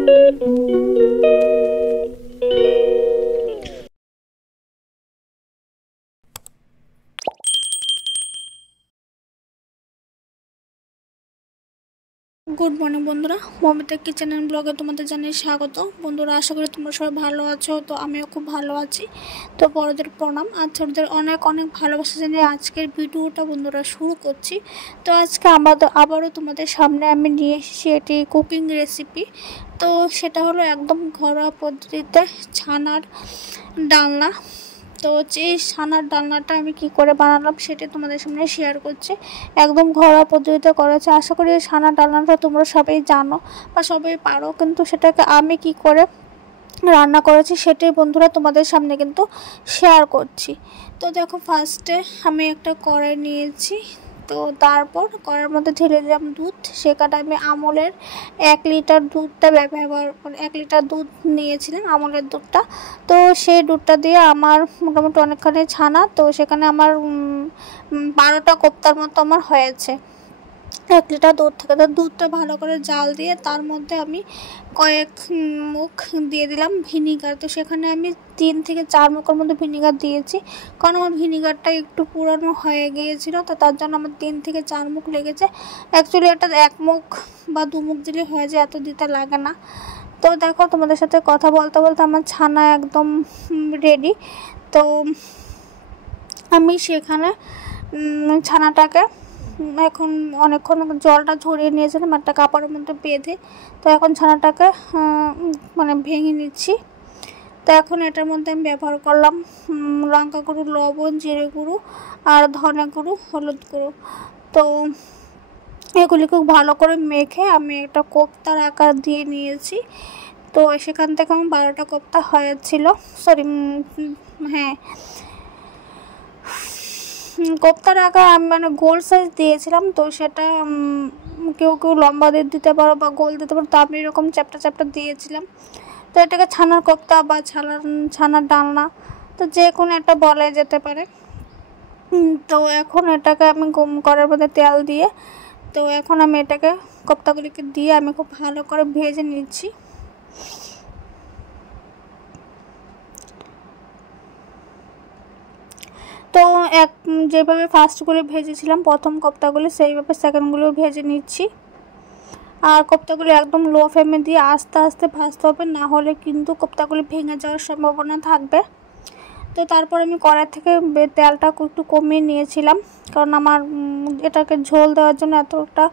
Good morning বন্ধুরা, Momita kitchen and ব্লগে তোমাদের জানিয়ে স্বাগত। বন্ধুরা, আশা করি তোমরা সবাই ভালো আছো। তো আমিও খুব ভালো আছি। তো বড়দের প্রণাম আর ছোটদের অনেক অনেক ভালোবাসা জানিয়ে আজকের ভিডিওটা বন্ধুরা শুরু করছি। তো আজকে আবারও তোমাদের সামনে আমি নিয়ে এসেছি এটি কুকিং রেসিপি। তো সেটা হলো একদম ঘরোয়া পদ্ধতিতে ছানার ডালনা। তো এই ছানার ডালনাটা আমি কি করে বানালাম সেটা তোমাদের সামনে শেয়ার করছি। একদম ঘরোয়া পদ্ধতিতে করেছে। আশা করি এই ছানার ডালনাটা তোমরা সবাই জানো বা সবাই পারো, কিন্তু সেটাকে আমি কি করে রান্না করেছি সেটাই বন্ধুরা তোমাদের সামনে কিন্তু শেয়ার করছি। তো দেখো, ফার্স্টে আমি একটা কড়াই নিয়েছি। তো তারপর কড়াইয়ের মধ্যে ঢেলে দিলাম দুধ। সেখানে আমি আমলের 1 লিটার দুধটা ব্যবহার 1 লিটার দুধ নিয়েছিলাম, আমলের দুধটা। তো সেই দুধটা দিয়ে আমার মোটামুটি অনেকখানি ছানা। তো সেখানে আমার 12টা কোপ্তার মতো আমার হয়েছে 1 লিটার দুধ থেকে। তো দুধটা ভালো করে জাল দিয়ে তার মধ্যে আমি কয়েক মুখ দিয়ে দিলাম ভিনিগার। তো সেখানে আমি 3 থেকে 4 মুখের মধ্যে ভিনিগার দিয়েছি, কারণ আমার ভিনিগারটা একটু পুরানো হয়ে গিয়েছিল। তো তার জন্য আমার 3 থেকে 4 মুখ লেগেছে। অ্যাকচুয়ালি এটা 1 মুখ বা 2 মুখ দিলে হয়ে যায়, এত দিতে লাগে না। তো দেখো, তোমাদের সাথে কথা বলতে বলতে আমার ছানা একদম রেডি। তো আমি সেখানে ছানাটাকে এখন অনেকক্ষণ জলটা ঝরিয়ে নিয়েছিলাম একটা কাপড়ের মধ্যে বেঁধে। তো এখন ছানাটাকে ভেঙে নিচ্ছি। তো এখন এটার মধ্যে আমি ব্যবহার করলাম লঙ্কা গুঁড়ো, লবণ, জিরে গুঁড়ো আর ধনে গুঁড়ো, হলুদ গুঁড়ো। তো এগুলি খুব ভালো করে মেখে আমি একটা কোপ্তার আকার দিয়ে নিয়েছি। তো সেখান থেকে আমার 12টা কোপ্তা হয়েছিল। হ্যাঁ, কোপ্তার আকার আমি গোল সাইজ দিয়েছিলাম। তো সেটা কেউ কেউ লম্বা দিয়ে দিতে পারো বা গোল দিতে পারো। তো আমি এরকম চ্যাপটা চ্যাপটা দিয়েছিলাম। তো এটাকে ছানার কোপ্তা বা ছানার ডালনা, তো যে কোনো একটা বলা যেতে পারে। তো এখন এটাকে আমি কড়াইয়ের মধ্যে তেল দিয়ে, তো এখন আমি এটাকে কোপ্তাগুলিকে দিয়ে আমি খুব ভালো করে ভেজে নিচ্ছি। তো যেভাবে ফার্স্টগুলো ভেজেছিলাম প্রথম কোপ্তাগুলি, সেইভাবে সেকেন্ডগুলোও ভেজে নিচ্ছি। আর কোপ্তাগুলি একদম লো ফ্লেমে দিয়ে আস্তে আস্তে ভাজতে হবে, না হলে কিন্তু কোপ্তাগুলি ভেঙে যাওয়ার সম্ভাবনা থাকবে। তো তারপর আমি কড়াই থেকে তেলটা একটু কমিয়ে নিয়েছিলাম, কারণ আমার এটাকে ঝোল দেওয়ার জন্য এতটা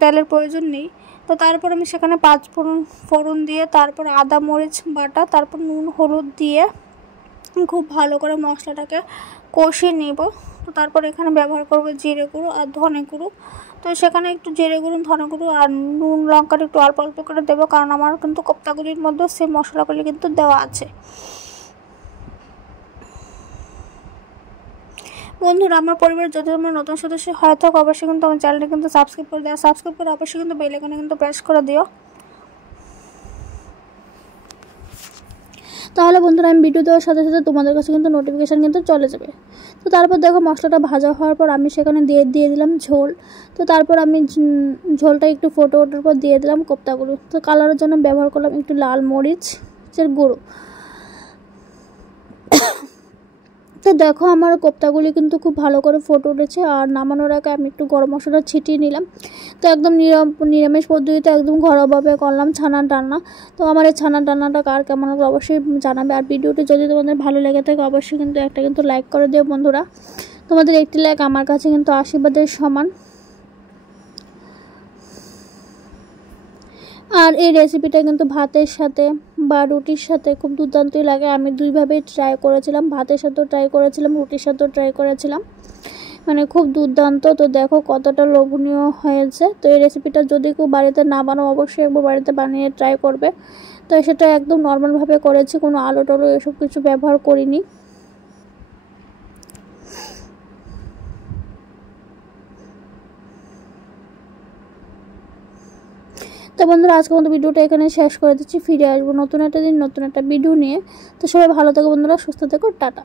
তেলের প্রয়োজন নেই। তো তারপর আমি সেখানে 5 ফোড়ন দিয়ে, তারপর আদা মরিচ বাটা, তারপর নুন হলুদ দিয়ে খুব ভালো করে মশলাটাকে কষিয়ে নেব। তো তারপর এখানে ব্যবহার করব জিরে গুঁড়ো আর ধনে গুঁড়ো। তো সেখানে একটু জিরে গুঁড়ো, ধনে গুঁড়ো আর নুন লঙ্কাটা একটু অল্প অল্প করে দেবো, কারণ আমার কিন্তু কোপ্তাগুলির মধ্যে সেই মশলাগুলি কিন্তু দেওয়া আছে। বন্ধুরা, আমার পরিবারের যদি তোমরা নতুন সদস্য হয় থাকো অবশ্যই কিন্তু আমার চ্যানেলটা কিন্তু সাবস্ক্রাইব করে দেওয়া, সাবস্ক্রাইব করে অবশ্যই কিন্তু বেল আইকনে কিন্তু প্রেস করে দিও। তাহলে বন্ধুরা, আমি ভিডিও দেওয়ার সাথে সাথে তোমাদের কাছে কিন্তু নোটিফিকেশান কিন্তু চলে যাবে। তো তারপর দেখো, মশলাটা ভাজা হওয়ার পর আমি সেখানে দিয়ে দিলাম ঝোল। তো তারপর আমি ঝোলটা একটু ফুটে ওঠার পর দিয়ে দিলাম কোপ্তাগুলো। তো কালারের জন্য ব্যবহার করলাম একটু লাল মরিচের গুঁড়ো। তো দেখো, আমার কোপ্তাগুলি কিন্তু খুব ভালো করে ফুটে উঠেছে। আর নামানোর আগে আমি একটু গরম মশলা ছিটিয়ে নিলাম। তো একদম নিরামিষ পদ্ধতিতে একদম ঘরোয়াভাবে করলাম ছানার ডালনা। তো আমার এই ছানার ডালনাটা কার কেমন লাগলো অবশ্যই জানাবে। আর ভিডিওটি যদি তোমাদের ভালো লেগে থাকে অবশ্যই কিন্তু একটা লাইক করে দিও বন্ধুরা। তোমাদের একটি লাইক আমার কাছে কিন্তু আশীর্বাদের সমান। আর এই রেসিপিটা কিন্তু ভাতের সাথে বা রুটির সাথে খুব দুর্দান্তই লাগে। আমি দুইভাবেই ট্রাই করেছিলাম, ভাতের সাথেও ট্রাই করেছিলাম, রুটির সাথেও ট্রাই করেছিলাম, খুব দুর্দান্ত। তো দেখো কতটা লোভনীয় হয়েছে। তো এই রেসিপিটা যদি কেউ বাড়িতে না বানাও অবশ্যই একবার বাড়িতে বানিয়ে ট্রাই করবে। তো সেটা একদম নর্মালভাবে করেছি, কোনো আলু টালু এসব কিছু ব্যবহার করিনি। তো বন্ধুরা, আজকে মতো ভিডিওটা এখানে শেষ করে দিচ্ছি। ফিরে আসবো নতুন একটা দিন নতুন একটা ভিডিও নিয়ে। তো সবাই ভালো থেকো বন্ধুরা, সুস্থ থেকো, টাটা।